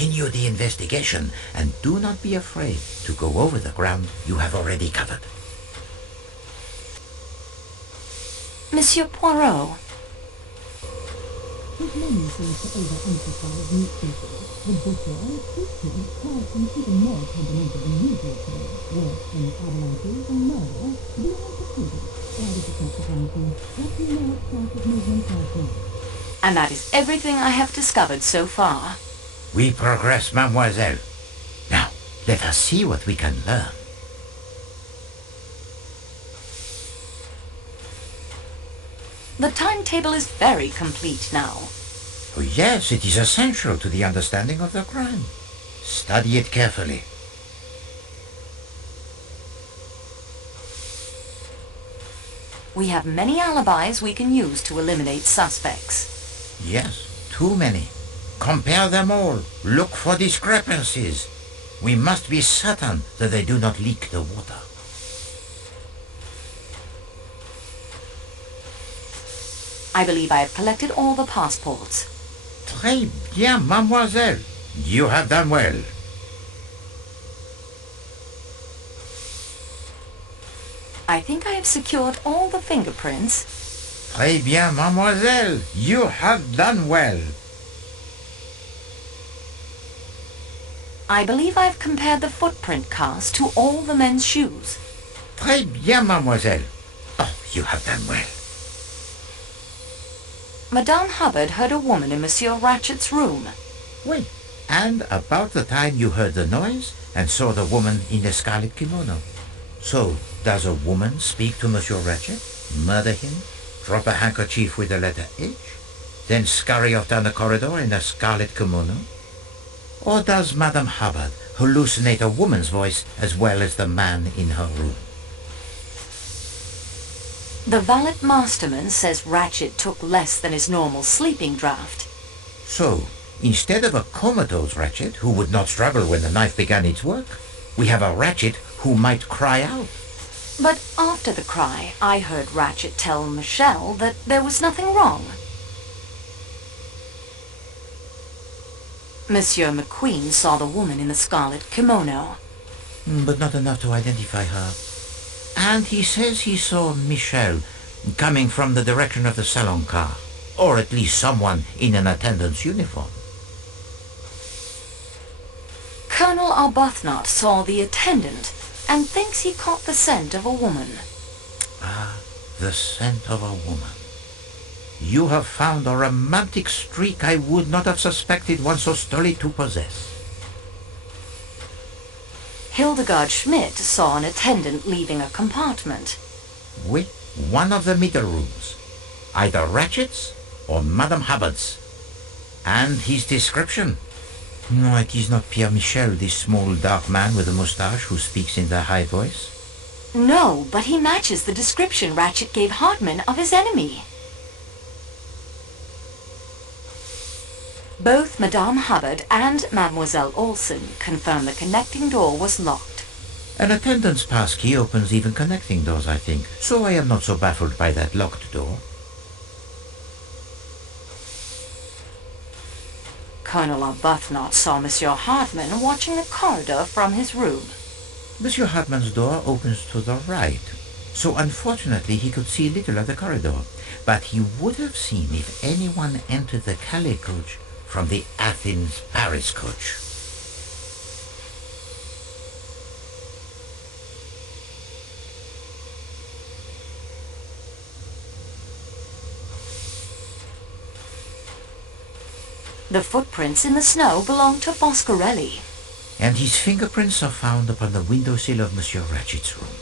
continue the investigation and do not be afraid to go over the ground you have already covered. Monsieur Poirot. His memory seems to overemphasize meat dishes. The butcher and kitchen charge him even more temperamental than usual today. Worse than avalanches and murder, beyond pursuit. Why did you not surprise me? Let me know what sort of movement last night. And that is everything I have discovered so far. We progress, mademoiselle. Now, let us see what we can learn. The timetable is very complete now. Oh, yes, it is essential to the understanding of the crime. Study it carefully. We have many alibis we can use to eliminate suspects. Yes, too many. Compare them all. Look for discrepancies. We must be certain that they do not leak the water. I believe I have collected all the passports. Très bien, mademoiselle. You have done well. I think I have secured all the fingerprints. Très bien, mademoiselle. You have done well. I believe I have compared the footprint cast to all the men's shoes. Très bien, mademoiselle. Oh, you have done well. Madame Hubbard heard a woman in Monsieur Ratchet's room. Wait, and about the time you heard the noise and saw the woman in the scarlet kimono. So, does a woman speak to Monsieur Ratchet, murder him, drop a handkerchief with the letter H, then scurry off down the corridor in a scarlet kimono? Or does Madame Hubbard hallucinate a woman's voice as well as the man in her room? The valet masterman says Ratchet took less than his normal sleeping draught. So, instead of a comatose Ratchet who would not struggle when the knife began its work, we have a Ratchet who might cry out. But after the cry, I heard Ratchet tell Michelle that there was nothing wrong. Monsieur McQueen saw the woman in the scarlet kimono. But not enough to identify her. And he says he saw Michelle coming from the direction of the salon car, or at least someone in an attendant's uniform. Colonel Arbuthnot saw the attendant and thinks he caught the scent of a woman. Ah, the scent of a woman. You have found a romantic streak I would not have suspected one so stolid to possess. Hildegard Schmidt saw an attendant leaving a compartment. Oui, one of the middle rooms. Either Ratchet's or Madame Hubbard's. And his description? No, it is not Pierre Michel, this small dark man with a moustache who speaks in the high voice. No, but he matches the description Ratchet gave Hartman of his enemy. Both Madame Hubbard and Mademoiselle Olsen confirm the connecting door was locked. An attendant's pass key opens even connecting doors, I think, so I am not so baffled by that locked door. Colonel Arbuthnot saw Monsieur Hartman watching the corridor from his room. Monsieur Hartman's door opens to the right, so unfortunately he could see little of the corridor, but he would have seen if anyone entered the Calais coach from the Athens-Paris coach. The footprints in the snow belong to Foscarelli. And his fingerprints are found upon the windowsill of Monsieur Ratchet's room.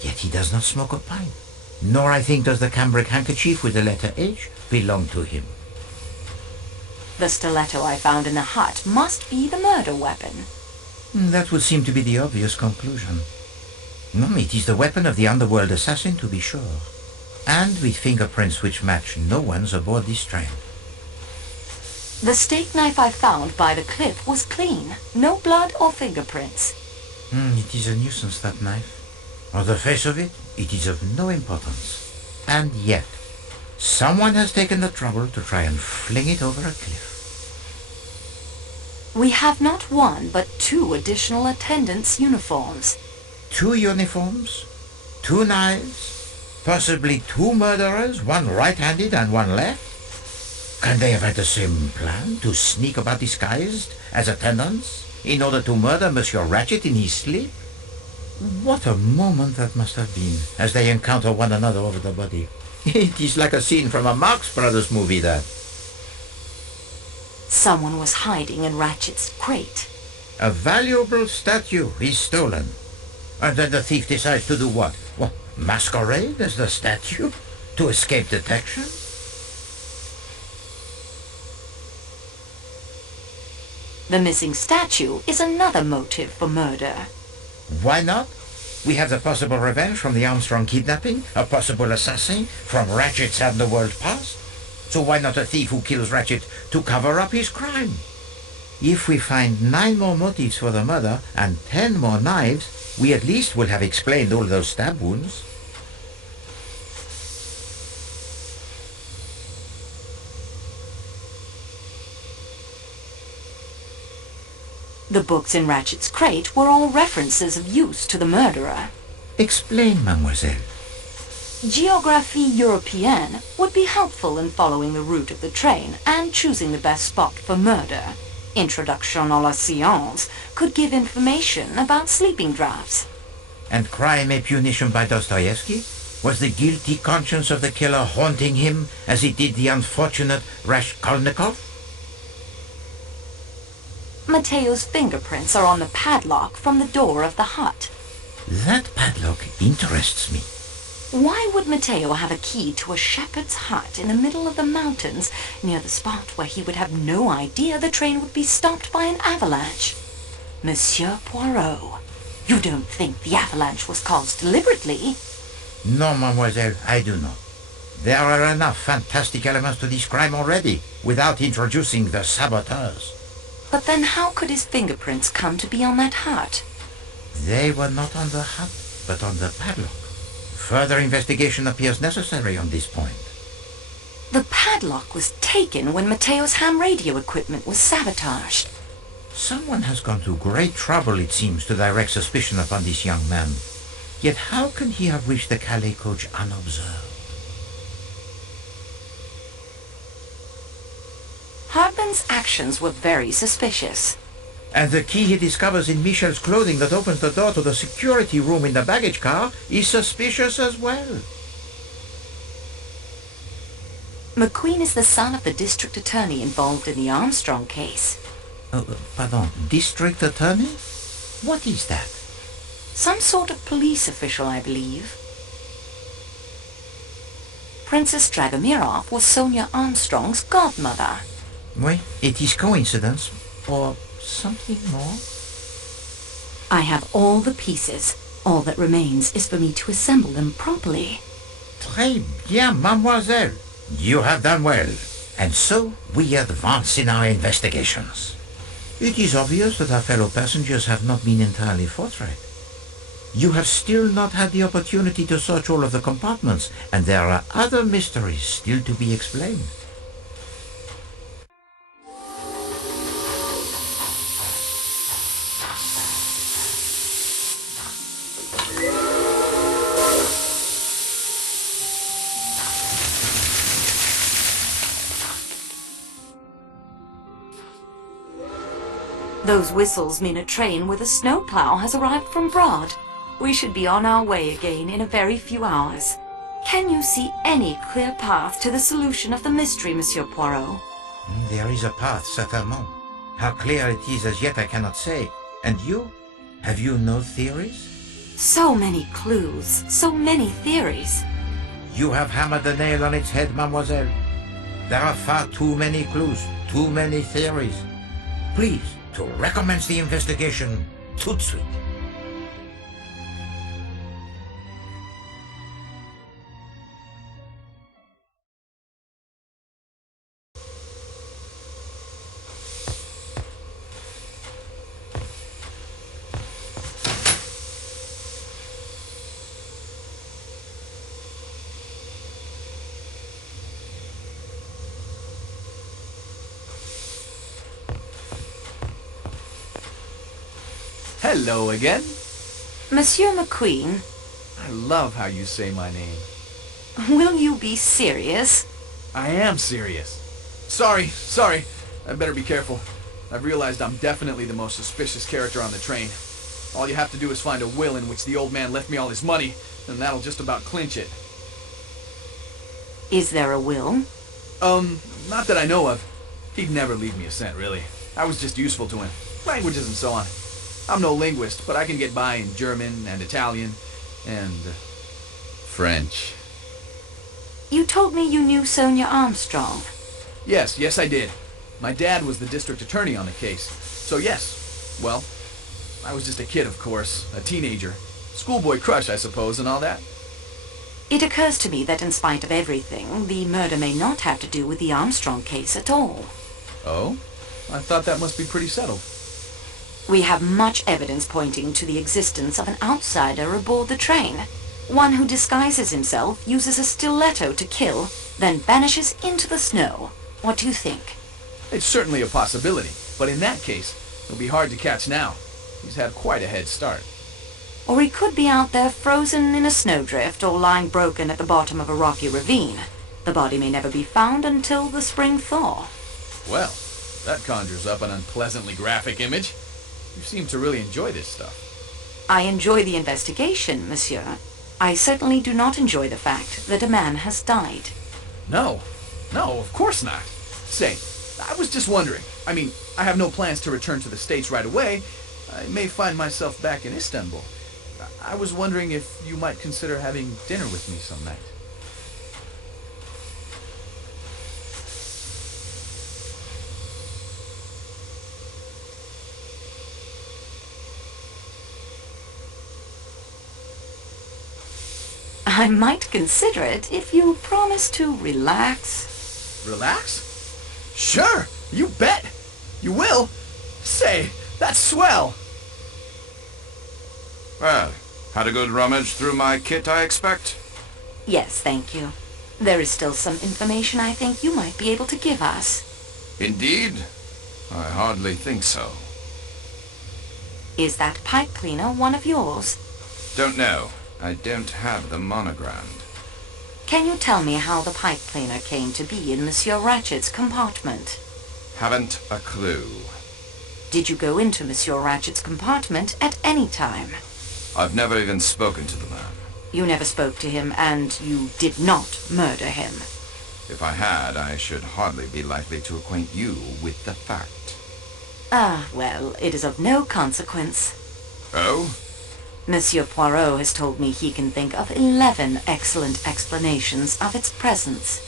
Yet he does not smoke a pipe, nor I think does the cambric handkerchief with the letter H belong to him. The stiletto I found in the hut must be the murder weapon. That would seem to be the obvious conclusion. No, it is the weapon of the underworld assassin, to be sure, and with fingerprints which match no one's aboard this train. The steak knife I found by the cliff was clean, no blood or fingerprints. It is a nuisance, that knife. On the face of it, it is of no importance. And yet, someone has taken the trouble to try and fling it over a cliff. We have not one, but two additional attendants' uniforms. 2 uniforms, 2 knives, possibly 2 murderers, one right-handed and one left? Can they have had the same plan to sneak about disguised as attendants in order to murder Monsieur Ratchet in his sleep? What a moment that must have been as they encounter one another over the body. It is like a scene from a Marx Brothers movie, that. Someone was hiding in Ratchet's crate. A valuable statue is stolen. And then the thief decides to do what? Well, masquerade as the statue? To escape detection? The missing statue is another motive for murder. Why not? We have the possible revenge from the Armstrong kidnapping, a possible assassin from Ratchet's underworld past. So why not a thief who kills Ratchet to cover up his crime? If we find 9 more motives for the murder and 10 more knives, we at least will have explained all those stab wounds. The books in Ratchet's crate were all references of use to the murderer. Explain, mademoiselle. Géographie Européenne would be helpful in following the route of the train and choosing the best spot for murder. Introduction à la Science could give information about sleeping drafts. And Crime and Punition by Dostoevsky? Was the guilty conscience of the killer haunting him as it did the unfortunate Raskolnikov? Mateo's fingerprints are on the padlock from the door of the hut. That padlock interests me. Why would Mateo have a key to a shepherd's hut in the middle of the mountains, near the spot where he would have no idea the train would be stopped by an avalanche? Monsieur Poirot, you don't think the avalanche was caused deliberately? No, mademoiselle, I do not. There are enough fantastic elements to this crime already, without introducing the saboteurs. But then how could his fingerprints come to be on that hut? They were not on the hut, but on the padlock. Further investigation appears necessary on this point. The padlock was taken when Mateo's ham radio equipment was sabotaged. Someone has gone to great trouble, it seems, to direct suspicion upon this young man. Yet how can he have reached the Calais coach unobserved? Hardman's actions were very suspicious. And the key he discovers in Michel's clothing that opens the door to the security room in the baggage car is suspicious as well. McQueen is the son of the district attorney involved in the Armstrong case. Pardon, district attorney? What is that? Some sort of police official, I believe. Princess Dragomirov was Sonia Armstrong's godmother. Oui, it is coincidence, or something more? I have all the pieces. All that remains is for me to assemble them properly. Très bien, mademoiselle. You have done well. And so we advance in our investigations. It is obvious that our fellow passengers have not been entirely forthright. You have still not had the opportunity to search all of the compartments, and there are other mysteries still to be explained. Those whistles mean a train with a snowplow has arrived from Broad. We should be on our way again in a very few hours. Can you see any clear path to the solution of the mystery, Monsieur Poirot? There is a path, certainement. How clear it is as yet I cannot say. And you? Have you no theories? So many clues, so many theories. You have hammered the nail on its head, mademoiselle. There are far too many clues, too many theories. Please, to recommence the investigation tout de suite. Hello again. Monsieur McQueen, I love how you say my name. will you be serious? I am serious. Sorry. I better be careful. I've realized I'm definitely the most suspicious character on the train. All you have to do is find a will in which the old man left me all his money, and that'll just about clinch it. Is there a will? Not that I know of. He'd never leave me a cent, really. I was just useful to him. Languages and so on. I'm no linguist, but I can get by in German and Italian and French. You told me you knew Sonia Armstrong. Yes, I did. My dad was the district attorney on the case. So yes, well, I was just a kid, of course, a teenager. Schoolboy crush, I suppose, and all that. It occurs to me that in spite of everything, the murder may not have to do with the Armstrong case at all. Oh? I thought that must be pretty settled. We have much evidence pointing to the existence of an outsider aboard the train. One who disguises himself, uses a stiletto to kill, then vanishes into the snow. What do you think? It's certainly a possibility, but in that case, it'll be hard to catch now. He's had quite a head start. Or he could be out there frozen in a snowdrift or lying broken at the bottom of a rocky ravine. The body may never be found until the spring thaw. Well, that conjures up an unpleasantly graphic image. You seem to really enjoy this stuff. I enjoy the investigation, monsieur. I certainly do not enjoy the fact that a man has died. No, of course not. Say, I was just wondering. I mean, I have no plans to return to the States right away. I may find myself back in Istanbul. I was wondering if you might consider having dinner with me some night. I might consider it if you promise to relax. Relax? Sure, you bet. You will? Say, that's swell. Well, had a good rummage through my kit, I expect? Yes, thank you. There is still some information I think you might be able to give us. Indeed? I hardly think so. Is that pipe cleaner one of yours? Don't know. I don't have the monogrammed. Can you tell me how the pipe cleaner came to be in Monsieur Ratchet's compartment? Haven't a clue. Did you go into Monsieur Ratchet's compartment at any time? I've never even spoken to the man. You never spoke to him, and you did not murder him. If I had, I should hardly be likely to acquaint you with the fact. Ah, well, it is of no consequence. Oh? Monsieur Poirot has told me he can think of 11 excellent explanations of its presence.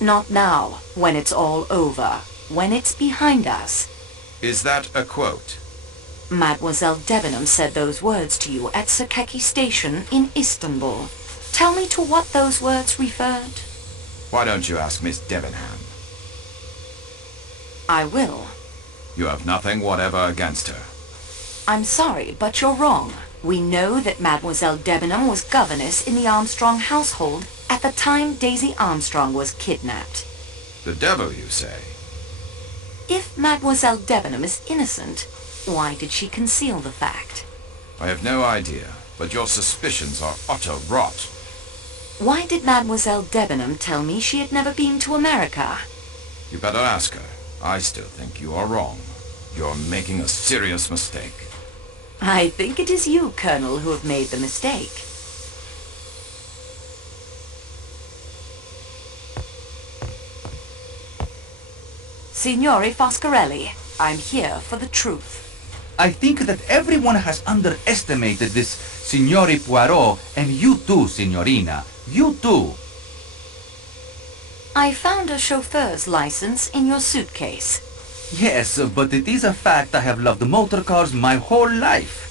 Not now, when it's all over, when it's behind us. Is that a quote? Mademoiselle Debenham said those words to you at Sakeki Station in Istanbul. Tell me to what those words referred. Why don't you ask Miss Debenham? I will. You have nothing whatever against her. I'm sorry, but you're wrong. We know that Mademoiselle Debenham was governess in the Armstrong household at the time Daisy Armstrong was kidnapped. The devil, you say? If Mademoiselle Debenham is innocent, why did she conceal the fact? I have no idea, but your suspicions are utter rot. Why did Mademoiselle Debenham tell me she had never been to America? You better ask her. I still think you are wrong. You're making a serious mistake. I think it is you, Colonel, who have made the mistake. Signore Foscarelli, I'm here for the truth. I think that everyone has underestimated this Signore Poirot, and you too, Signorina. You too. I found a chauffeur's license in your suitcase. Yes, but it is a fact I have loved motor cars my whole life.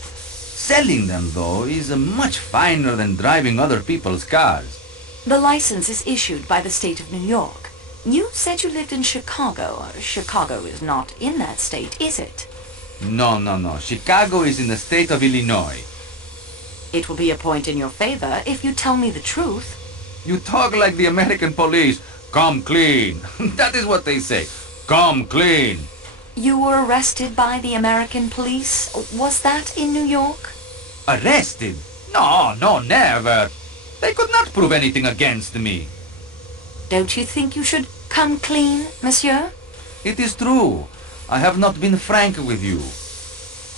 Selling them, though, is much finer than driving other people's cars. The license is issued by the state of New York. You said you lived in Chicago. Chicago is not in that state, is it? No. Chicago is in the state of Illinois. It will be a point in your favor if you tell me the truth. You talk like the American police. Come clean. That is what they say. Come clean. You were arrested by the American police. Was that in New York? Arrested? No, no, never. They could not prove anything against me. Don't you think you should come clean, monsieur? It is true. I have not been frank with you.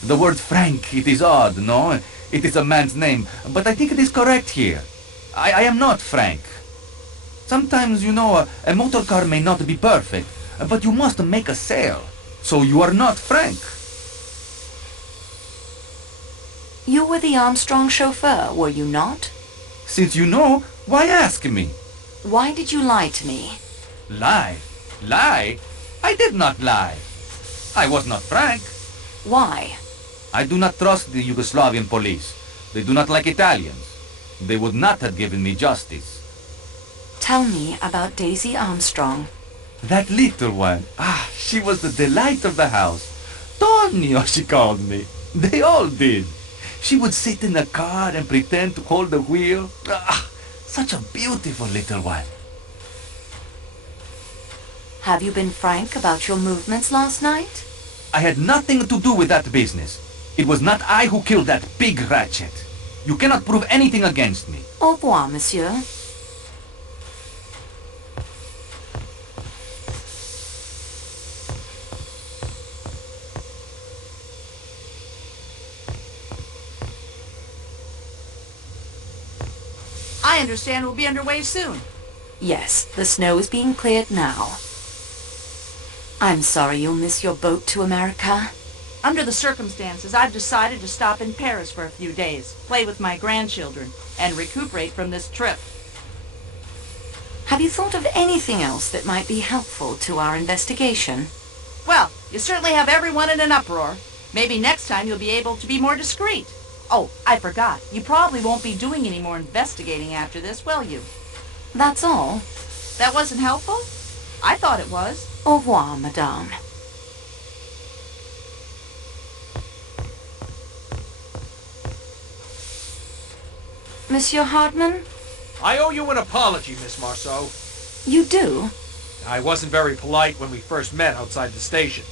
The word frank, it is odd, no? It is a man's name, but I think it is correct here. I am not frank. Sometimes, you know, a motor car may not be perfect, but you must make a sale. So you are not frank. You were the Armstrong chauffeur, were you not? Since you know, why ask me? Why did you lie to me? Lie? Lie? I did not lie. I was not frank. Why? I do not trust the Yugoslavian police. They do not like Italians. They would not have given me justice. Tell me about Daisy Armstrong. That little one. She was the delight of the house. Tonio, she called me. They all did. She would sit in the car and pretend to hold the wheel. Such a beautiful little one. Have you been frank about your movements last night? I had nothing to do with that business. It was not I who killed that big ratchet. You cannot prove anything against me. Au revoir, monsieur. I understand we'll be underway soon. Yes, the snow is being cleared now. I'm sorry you'll miss your boat to America. Under the circumstances, I've decided to stop in Paris for a few days, play with my grandchildren, and recuperate from this trip. Have you thought of anything else that might be helpful to our investigation? Well, you certainly have everyone in an uproar. Maybe next time you'll be able to be more discreet. Oh, I forgot. You probably won't be doing any more investigating after this, will you? That's all. That wasn't helpful? I thought it was. Au revoir, madame. Monsieur Hardman? I owe you an apology, Miss Marceau. You do? I wasn't very polite when we first met outside the station,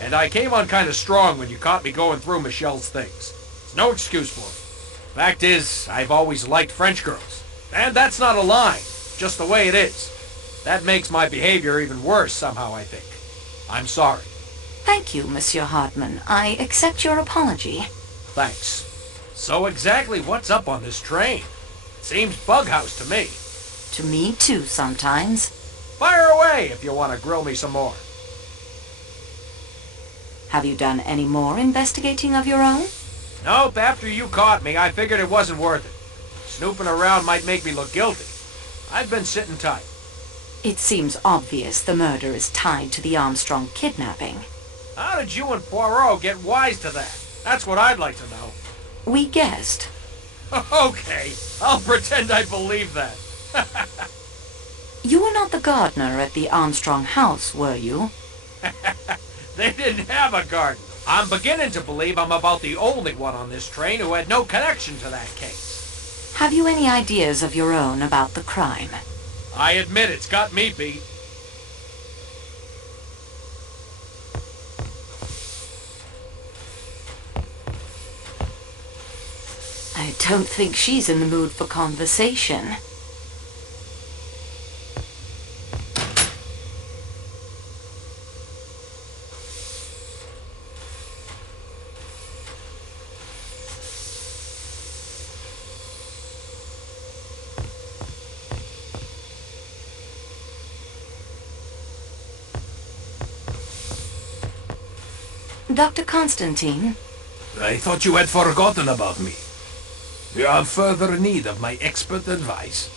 and I came on kind of strong when you caught me going through Michelle's things. It's no excuse for it. Fact is, I've always liked French girls, and that's not a line, just the way it is. That makes my behavior even worse somehow, I think. I'm sorry. Thank you, Monsieur Hardman. I accept your apology. Thanks. So exactly what's up on this train? Seems bughouse to me. To me, too, sometimes. Fire away if you want to grill me some more. Have you done any more investigating of your own? Nope, after you caught me, I figured it wasn't worth it. Snooping around might make me look guilty. I've been sitting tight. It seems obvious the murder is tied to the Armstrong kidnapping. How did you and Poirot get wise to that? That's what I'd like to know. We guessed. Okay, I'll pretend I believe that. You were not the gardener at the Armstrong house, were you? They didn't have a garden. I'm beginning to believe I'm about the only one on this train who had no connection to that case. Have you any ideas of your own about the crime? I admit it's got me beat. I don't think she's in the mood for conversation. Dr. Constantine? I thought you had forgotten about me. You have further need of my expert advice.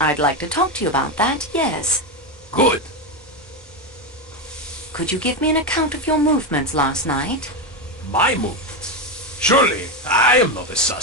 I'd like to talk to you about that, yes. Good. Could you give me an account of your movements last night? My movements? Surely, I am not a suspect.